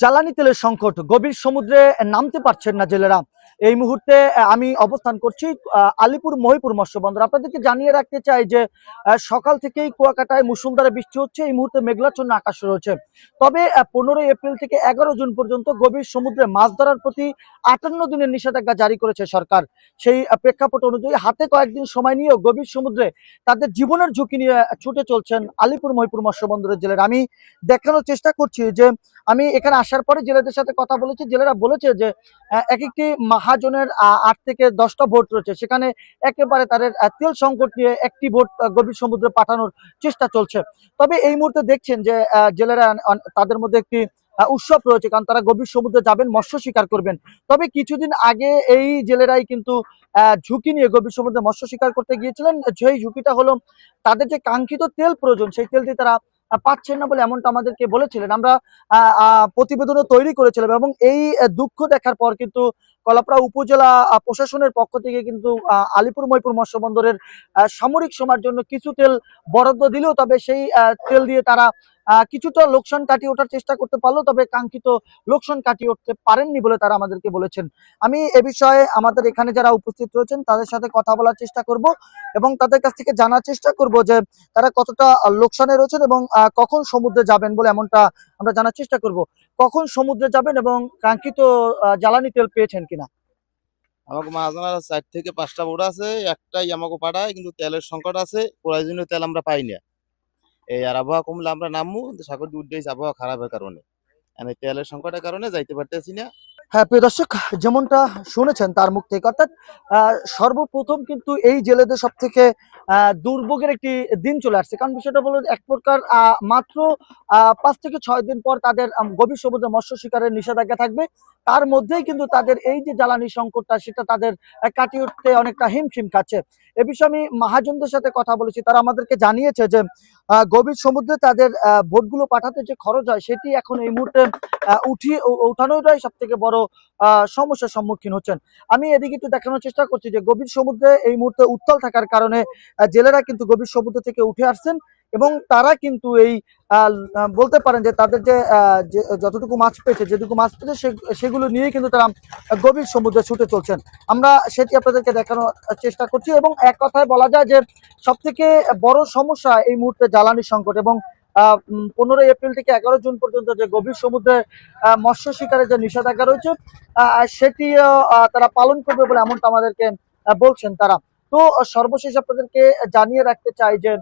জ্বালানি তেলের সংকট, গভীর সমুদ্রে নামতে পারছেন না জেলেরা। এই মুহূর্তে আমি অবস্থান করছি আলিপুর মহিপুর মৎস্য বন্দর। আপনাদেরকে জানিয়ে রাখতে চাই যে সকাল থেকেই কুয়াকাটায় মুষলধারে বৃষ্টি হচ্ছে। এই মুহূর্তে মেঘলাচ্ছন্ন আকাশ রয়েছে। তবে 15 এপ্রিল থেকে 11 জুন পর্যন্ত গভীর সমুদ্রে মাছ ধরার প্রতি 58 দিনের নিষেধাজ্ঞা জারি করেছে সরকার। সেই প্রেক্ষাপট অনুযায়ী হাতে কয়েকদিন সময় নিয়েও গভীর সমুদ্রে তাদের জীবনের ঝুঁকি নিয়ে ছুটে চলছেন আলিপুর মহিপুর মৎস্য বন্দরের জেলেরা। আমি দেখানোর চেষ্টা করছি যে আমি এখানে আসার পরে জেলেদের সাথে কথা বলেছি। জেলেরা বলেছে যে এক একটি মহাজনের 8 থেকে 10টা বোট রয়েছে, সেখানে একেবারে তাদের তেল সংকট নিয়ে একটি বোট গভীর সমুদ্রে পাঠানোর চেষ্টা চলছে। তবে এই মুহূর্তে দেখছেন যে জেলেরা তাদের মধ্যে একটি উৎসব রয়েছে, কারণ তারা গভীর সমুদ্রে যাবেন, মৎস্য শিকার করবেন। তবে কিছুদিন আগে এই জেলেরাই কিন্তু ঝুঁকি নিয়ে গভীর সমুদ্রে মৎস্য শিকার করতে গিয়েছিলেন। সেই ঝুঁকিটা হলো তাদের যে কাঙ্ক্ষিত তেল প্রয়োজন, সেই তেলটি তারা পাচ্ছেন না বলে এমনটা আমাদেরকে বলেছিলেন। আমরা প্রতিবেদনও তৈরি করেছিলাম এবং এই দুঃখ দেখার পর কিন্তু কলাপাড়া উপজেলা প্রশাসনের পক্ষ থেকে কিন্তু আলিপুর মহিপুর মৎস্য বন্দরের সামরিক সীমার জন্য কিছু তেল বরাদ্দ দিলেও, তবে সেই তেল দিয়ে তারা কিছুটা লোকসান কাটিয়ে ওঠার চেষ্টা করতে পারলো, তবে কাঙ্ক্ষিত লোকসান কাটিয়ে উঠতে পারেননি বলে তারা আমাদেরকে বলেছেন। আমি এ বিষয়ে আমাদের এখানে যারা উপস্থিত রয়েছেন তাদের সাথে কথা বলার চেষ্টা করব এবং তাদের কাছ থেকে জানার চেষ্টা করব যে তারা কতটা লোকসানে রয়েছেন এবং কখন সমুদ্রে যাবেন বলে এমনটা আমরা জানার চেষ্টা করব। কখন সমুদ্রে যাবেন এবং কাঙ্ক্ষিত জ্বালানি তেল পেয়েছেন কিনা? আমাকে মাছ ধরার 4 থেকে 5টা বোট আছে, একটাই আমাকে পাঠায়, কিন্তু তেলের সংকট আছে, প্রয়োজনীয় তেল আমরা পাই না। এই আর আবহাওয়া কমলে আমরা নামবো, কিন্তু সাগর দিয়ে উঠতেছি আবহাওয়া খারাপের কারণে। মানে তেলের সংকটের কারণে যাইতে পারতেছি না। হ্যাঁ, প্রিয় দর্শক, যেমনটা শুনেছেন তার মুখ থেকে, অর্থাৎ সর্বপ্রথম কিন্তু এই জেলেদের সব থেকে দুর্ভোগের একটি দিন চলে আসছে। কারণ বিষয়টা হলো এক প্রকার মাত্র 5 থেকে 6 দিন পর তাদের গভীর সমুদ্রে মৎস্য শিকারের নিষেধাজ্ঞা থাকবে। তার মধ্যেই কিন্তু তাদের এই যে জ্বালানি সংকটটা, সেটা তাদের কাটিয়ে উঠতে অনেকটা হিমশিম খাচ্ছে। এ বিষয়ে আমি মহাজনদের সাথে কথা বলেছি, তারা আমাদেরকে জানিয়েছে যে গভীর সমুদ্রে তাদের বোটগুলো পাঠাতে যে খরচ হয়, সেটি এখন এই মুহূর্তে উঠানোটাই সব থেকে বড় সমস্যার সম্মুখীন হচ্ছেন। আমি এদিকে একটু দেখানোর চেষ্টা করছি যে গভীর সমুদ্রে এই মুহূর্তে উত্তাল থাকার কারণে জেলেরা কিন্তু গভীর সমুদ্র থেকে উঠে আসছেন এবং তারা কিন্তু এই বলতে পারেন যে তাদের যে যতটুকু মাছ পেয়েছে, যেটুকু মাছ পেয়েছে সেগুলো নিয়েই কিন্তু তারা গভীর সমুদ্রে ছুটে চলছেন। আমরা সেটি আপনাদেরকে দেখানোর চেষ্টা করছি এবং এক কথায় বলা যায় যে সব থেকে বড় সমস্যা এই মুহূর্তে জ্বালানি সংকট এবং 15 এপ্রিল থেকে 11 জুন পর্যন্ত যে গভীর সমুদ্রে মৎস্য শিকারের যে নিষেধাজ্ঞা রয়েছে, সেটি তারা পালন করবে বলে এমনটা আমাদেরকে বলছেন তারা। তো সর্বশেষ আপনাদেরকে জানিয়ে রাখতে চাই যে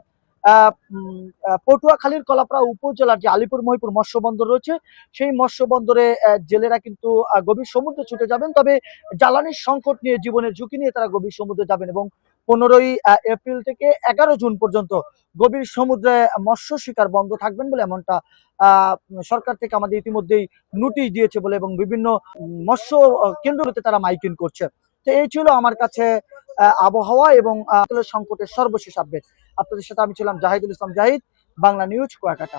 পটুয়াখালীর কলাপাড়া উপজেলার যে আলিপুর মহিপুর মৎস্য বন্দর রয়েছে, সেই মৎস্য বন্দরে জেলেরা কিন্তু গভীর সমুদ্রে ছুটে যাবেন। তবে জ্বালানির সংকট নিয়ে, জীবনের ঝুঁকি নিয়ে তারা গভীর সমুদ্রে যাবেন এবং 15 এপ্রিল থেকে 11 জুন পর্যন্ত গভীর সমুদ্রে মৎস্য শিকার বন্ধ থাকবেন বলে এমনটা সরকার থেকে আমাদের ইতিমধ্যেই নোটিশ দিয়েছে বলে এবং বিভিন্ন মৎস্য কেন্দ্রগুলোতে তারা মাইকিং করছে। তো এই ছিল আমার কাছে আবহাওয়া এবং সংকটের সর্বশেষ আপডেট। আপনাদের সাথে আমি ছিলাম জাহিদুল ইসলাম জাহিদ, বাংলা নিউজ, কুয়াকাটা।